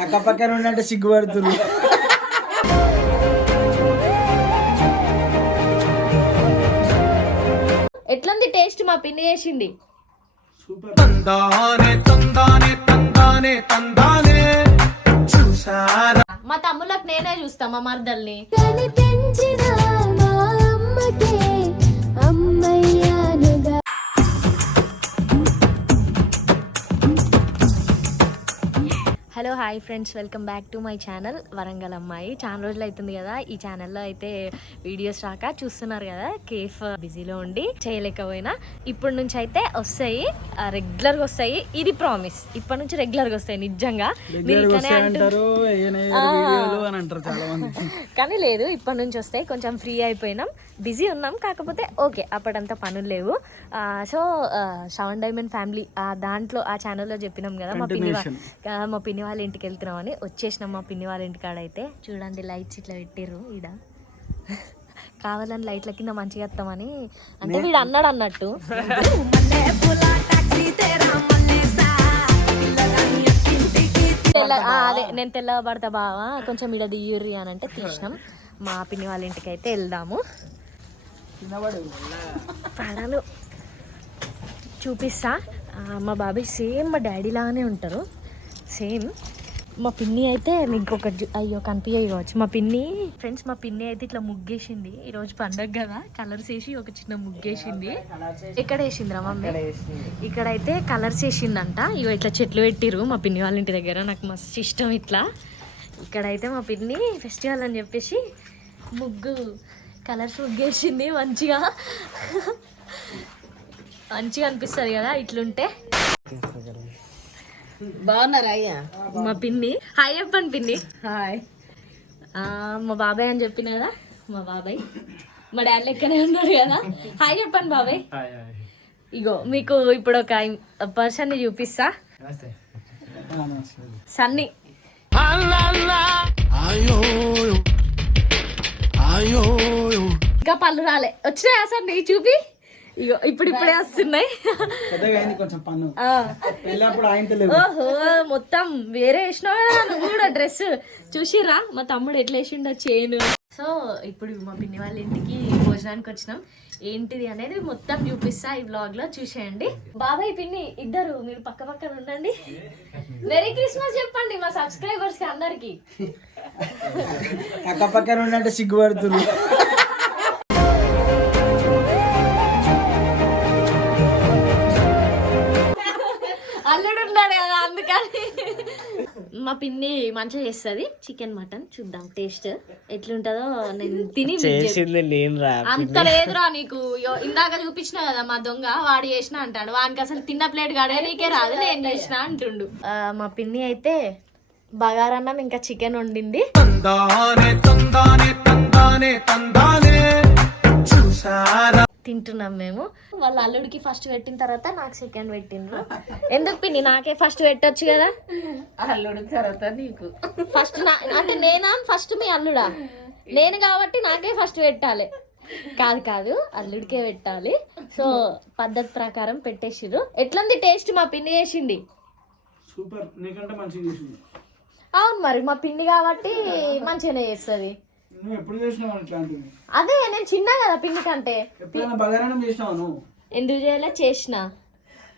అక్క పక్కన ఉన్నట్టు సిగ్గుపడుతుంది. ఎట్లుంది టేస్ట్ మా పిన్ని చేసింది? సూపర్. మా తమ్ముళ్ళకి నేనే చూస్తా మా మరదల్ని. Hello hi friends. Welcome back to my channel Warangal అమ్మాయి. చాలా రోజులు అవుతుంది కదా ఈ ఛానల్లో అయితే వీడియోస్ రాక చూస్తున్నారు కదా కేఫ్ బిజీలో ఉండి చేయలేకపోయినా. ఇప్పటి నుంచి అయితే వస్తాయి రెగ్యులర్గా వస్తాయి. ఇది ప్రామిస్ ఇప్పటి నుంచి రెగ్యులర్గా వస్తాయి నిజంగా. కానీ లేదు ఇప్పటి నుంచి వస్తాయి. కొంచెం ఫ్రీ అయిపోయినాం. బిజీ ఉన్నాం కాకపోతే ఓకే అప్పుడంతా పనులు లేవు. సో సెవెన్ డైమండ్ ఫ్యామిలీ దాంట్లో ఆ ఛానల్లో చెప్పినాం కదా మా పిన్ని మా పిన్ని వాళ్ళ ఇంటికి వెళ్తున్నామని వచ్చేసినాం మా పిన్ని వాళ్ళ ఇంటికాడ అయితే. చూడండి లైట్స్ ఇట్లా పెట్టిర్రు ఈడ. కావాలని లైట్ల కింద మంచిగా వస్తామని. అంటే వీడు అన్నాడు అన్నట్టు. తెల్ల అదే నేను తెల్లబడతా బావా కొంచెం ఇడ దియ్యుర్రి అని అంటే తీసినాం. మా పిన్ని వాళ్ళ ఇంటికి అయితే వెళ్దాము. పడాలు చూపిస్తా. మా బాబాయ్ సేమ్ మా డాడీ లాగానే ఉంటారు. సేమ్. మా పిన్ని అయితే మీకు ఒక అయ్యో కనిపించాయి కావచ్చు. మా పిన్ని ఫ్రెండ్స్ మా పిన్ని అయితే ఇట్లా ముగ్గేసింది. ఈరోజు పండగ కదా కలర్స్ వేసి ఒక చిన్న ముగ్గేసింది. ఎక్కడ వేసిందిరా మమ్మీ? ఇక్కడైతే కలర్స్ వేసిందంట. ఇవి ఇట్లా చెట్లు పెట్టిర్రు. మా పిన్ని వాళ్ళ ఇంటి దగ్గర. నాకు మస్తు ఇష్టం ఇట్లా. ఇక్కడైతే మా పిన్ని ఫెస్టివల్ అని చెప్పేసి ముగ్గు కలర్స్ ముగ్గేసింది మంచిగా. మంచిగా అనిపిస్తుంది కదా ఇట్లుంటే. బాగున్నారా అయ్యా? మా పిన్ని. హాయ్ చెప్పండి పిన్ని. హాయ్. ఆ, మా బాబాయ్ అని చెప్పిన కదా? మా బాబాయ్. మా డాడీ లెక్కనే ఉన్నాడు కదా? హాయ్ చెప్పండి బాబాయ్. ఇగో మీకు ఇప్పుడు ఒక పర్సన్ని చూపిస్తా. సన్నీ. ఇంకా పళ్ళు రాలే. వచ్చినాయా సన్నీ? చూపి. ఇగో ఇప్పుడు ఇప్పుడే వస్తున్నాయి. ఓహో మొత్తం వేరే వేసినావు కదా నువ్వు కూడా డ్రెస్ చూసిరా మా తమ్ముడు ఎట్లా వేసిండో చేను సో ఇప్పుడు మా పిన్ని వాళ్ళ ఇంటికి భోజనానికి వచ్చినాం. ఏంటిది అనేది మొత్తం చూపిస్తా ఈ వ్లాగ్లో చూసేయండి. బాబాయ్ పిన్ని ఇద్దరు మీరు పక్క పక్కన ఉండండి. మెరీ క్రిస్మస్ చెప్పండి మా సబ్స్క్రైబర్స్కి అందరికి. అక్క పక్కన ఉన్నట్టు సిగ్గుపడుతుంది ఉన్నాడు కదా అందుకని. మా పిన్ని మంచిగా చేస్తుంది. చికెన్ మటన్ చూద్దాం టేస్ట్ ఎట్లుంటుందో నేను తిని చేసింది నేను రా అంత లేదురా నీకు. ఇందాక చూపించిన కదా మా దొంగ వాడు చేసిన అంటాడు. వానికి అసలు తిన్న ప్లేట్ కాడే నీకే రాదు నేను చేసిన అంటుండు. మా పిన్ని అయితే బగారన్నం ఇంకా చికెన్ వండింది. తింటున్నాం మేము. వాళ్ళ అల్లుడికి ఫస్ట్ పెట్టిన తర్వాత నాకు సెకండ్ పెట్టిండ్రు. ఎందుకు పిన్ని నాకే ఫస్ట్ పెట్టొచ్చు కదా? అల్లుడు తర్వాత నీకు. ఫస్ట్ నా అంటే నేనా? ఫస్ట్ మీ అల్లుడా? నేను కాబట్టి నాకే ఫస్ట్ పెట్టాలి. కాదు కాదు అల్లుడికే పెట్టాలి. సో పద్ధతి ప్రకారం పెట్టేసిరు ఎట్లుంది టేస్ట్ మా పిన్ని చేసింది? సూపర్ నీకంటే మంచిగా చేసింది. అవును మరి మా పిన్ని కాబట్టి మంచిగానే చేస్తుంది. నువ్వు ఎప్పుడు చేసినావు ఇట్లాంటివి? అదే నేను చిన్న కదా పిన్ని కంటే. ఎప్పుడైనా బగారాన్నం చేసినావు నువ్వు? ఎందుకు చేయలే? చేసిన.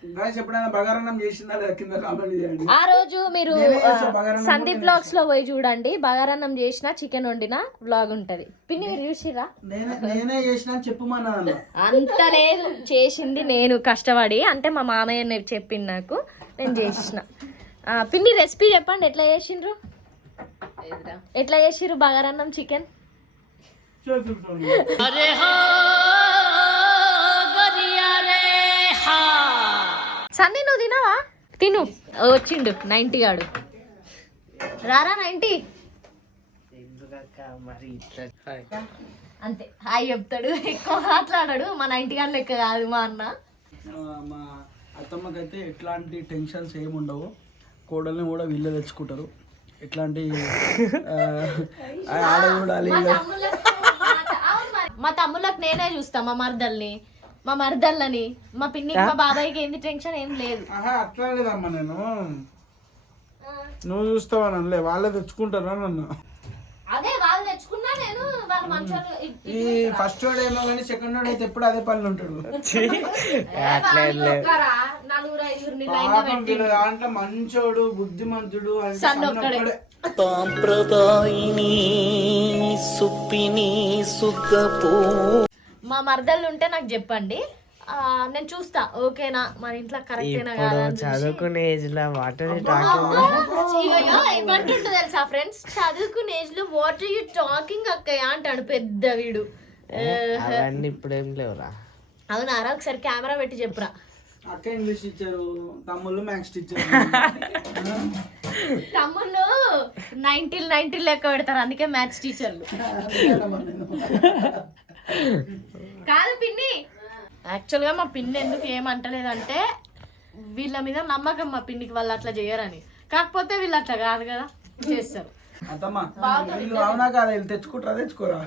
గాయస్ ఎప్పుడైనా చేసిందా లేదా? కింద కామెంట్ చేయండి. ఆ రోజు మీరు నేనే ఆ, చేస్తా బగారన్నం సందీప్ బ్లాగ్స్లో పోయి చూడండి. బగారన్నం చేసిన చికెన్ వండిన వ్లాగ్ ఉంటది. పిన్ని మీరు చూసిరా నేనే నేనే చేసినా అని చెప్పుమన్నా అన్న అంత లేదు. చేసింది నేను కష్టపడి. అంటే మా మామయ్య నే- చెప్పిండు నాకు. నేను చేసిన. ఆ, పిన్ని రెసిపీ చెప్పండి. ఎట్లా చేసిండ్రు? ఎట్లా చేసిర్రు బగారన్నం చికెన్? సన్నీ నువ్వు తినవా? తిను. వచ్చిండు నైంటీ గాడు రారా నైంటీ మరి ఇట్లా? అంతే. హాయ్ చెప్తాడు. ఎక్కువ మాట్లాడాడు. మా నైంటీ గారు లెక్క కాదు మా అన్న. మా అత్తమ్మకైతే ఎట్లాంటి టెన్షన్స్ ఏమి ఉండవు. కోడల్ని కూడా వీళ్ళే తెచ్చుకుంటారు. ఎట్లాంటి ఆ, ఆడ చూడాలి మా తమ్ముళ్ళకు నేనే చూస్తా మా మరదల్ని మా మరదళ్ళని. మా పిన్నికి మా బాబాయ్కి ఏంది టెన్షన్ ఏం లేదు. అట్లా లేదమ్మా నేను. నువ్వు చూస్తావని అనలే వాళ్ళే తెచ్చుకుంటారా నన్ను? అదే వాళ్ళు తెచ్చుకున్నా నేను వాళ్ళు మంచిగా ఈ ఫస్ట్ వాడు ఏమో కానీ సెకండ్ వాడు అయితే ఎప్పుడు అదే పనులు ఉంటాడు. దాంట్లో మంచోడు బుద్ధిమంతుడు అంటే సాంప్రదాయిని సుప్పిని సుద్దపూ మా మరదళ్ళు ఉంటే నాకు చెప్పండి. ఆ, నేను చూస్తా. ఓకేనా? మన ఇంట్లో కరెక్టేనా కాదా అని చూసి. చదువుకునే ఏజ్లో వాటర్ ఇగో తెలుసా ఫ్రెండ్స్ చదువుకునే ఏజ్లో వాట్ యూ టాకింగ్ అక్కయ్య? అంటాడు పెద్ద వీడు. అవన్నీ ఇప్పుడు ఏం లేవురా అవునారా ఒకసారి కెమెరా పెట్టి చెప్పురా. అక్క ఇంగ్లీష్ టీచరు తమ్ముళ్ళు మ్యాథ్స్ టీచర్. తమ్ముళ్ళు నైన్టీన్ నైన్టీన్ లెక్క పెడతారు అందుకే మ్యాథ్స్ టీచర్లు. కాదు పిన్ని యాక్చువల్గా మా పిన్ని ఎందుకు ఏమంటలేదంటే వీళ్ళ మీద నమ్మకం మా పిన్నికి వాళ్ళు అట్లా చేయరని. కాకపోతే వీళ్ళు అట్లా కాదు కదా చేస్తారు. అత్తమ్మ వీళ్ళు అవునా కాదా? వీళ్ళు తెచ్చుకుంటారా తెచ్చుకోరా?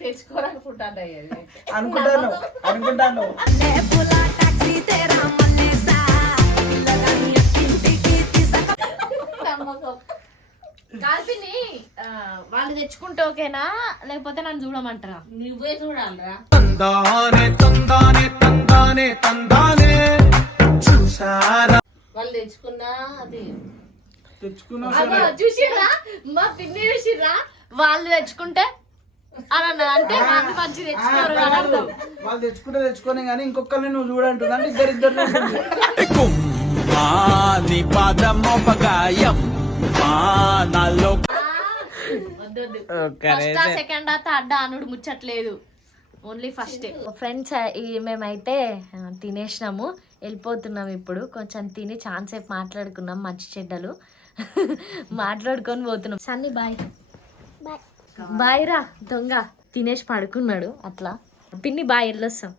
తెచ్చుకోరనుకుంటాను అనుకుంటాను అనుకుంటాను. ఆ, వాళ్ళు తెచ్చుకుంటే ఓకేనా? లేకపోతే నన్ను చూడమంటారా? నువ్వే చూడాలరా. వాళ్ళు తెచ్చుకున్నా అది. తెచ్చుకున్నా అదో చూసిర్రా? మా పిన్ని చూసిర్రా? వాళ్ళు తెచ్చుకుంటే అని అంటే వాళ్ళు మంచి తెచ్చుకోరు అని అర్థం. వాళ్ళు తెచ్చుకుంటే తెచ్చుకొని కానీ ఇంకొకరిని నువ్వు చూడంటుంది? అంటే ఇద్దరు సెకండ్ థర్డ్ అనుడు ముచ్చట్లేదు. ఓన్లీ ఫస్ట్ ఫ్రెండ్స్ ఈ మేమైతే తినేసినాము. వెళ్ళిపోతున్నాం ఇప్పుడు. కొంచెం తిని ఛాన్స్ సేపు మాట్లాడుకున్నాం మంచి చెడ్డలు. మాట్లాడుకొని పోతున్నాం. సన్ని బాయ్. బాయ్. రా దొంగ. తినేసి పడుకున్నాడు అట్లా. పిన్ని బాయ్ వెళ్ళొస్తాం.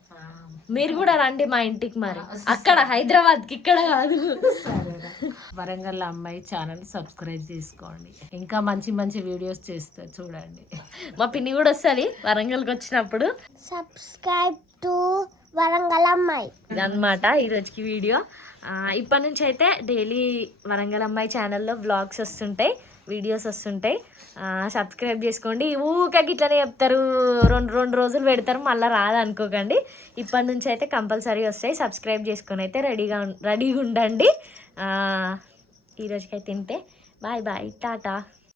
మీరు కూడా రండి మా ఇంటికి మరి. అక్కడ హైదరాబాద్కి ఇక్కడ కాదు. వరంగల్ అమ్మాయి ఛానల్ సబ్స్క్రైబ్ చేసుకోండి. ఇంకా మంచి మంచి వీడియోస్ చేస్తా చూడండి. మా పిన్ని కూడా వస్తుంది వరంగల్కి వచ్చినప్పుడు. సబ్స్క్రైబ్ టు వరంగల్ అమ్మాయి. ఇదన్నమాట ఈరోజుకి వీడియో. ఇప్పటి నుంచి అయితే డైలీ వరంగల్ అమ్మాయి ఛానల్లో వ్లాగ్స్ వస్తుంటాయి. వీడియోస్ వస్తుంటాయి. సబ్స్క్రైబ్ చేసుకోండి. ఊకే ఇట్లనే చెప్తారు. రెండు రెండు రోజులు పెడతారు. మళ్ళీ రాదు అనుకోకండి. ఇప్పటి నుంచి అయితే కంపల్సరీ వస్తాయి. సబ్స్క్రైబ్ చేసుకొని అయితే రెడీగా రెడీగా ఉండండి. ఈరోజుకైతే తింటే. Bye bye. టాటా.